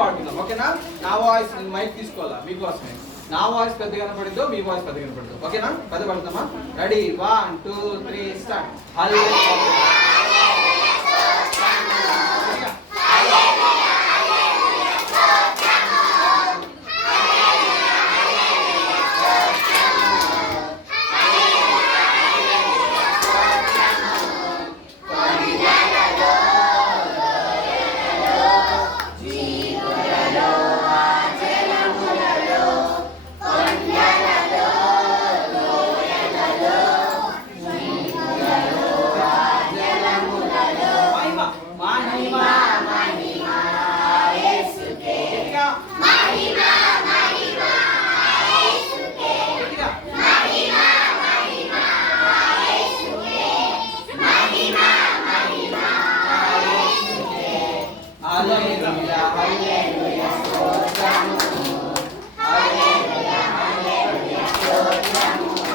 వాడుకుందాం. ఓకేనా? నా voice mic తీసుకోవాలా మీకోసమే. నా వాయిస్ పెద్దగా కనపడిద్దో, మీ వాయిస్ పెద్దగా కనపడిద్దో. ఓకేనా? పెద్ద పడుతుందమ్మా. Ready 1 2 3 start.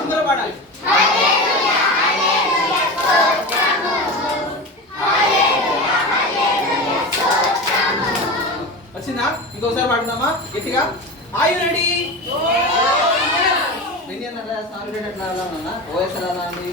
అందరూ పాడాలి. వచ్చిందా? ఇంకోసారి పాడుదామా గట్టిగా. Are you ready? ఓఎస్ ఎలా అండి?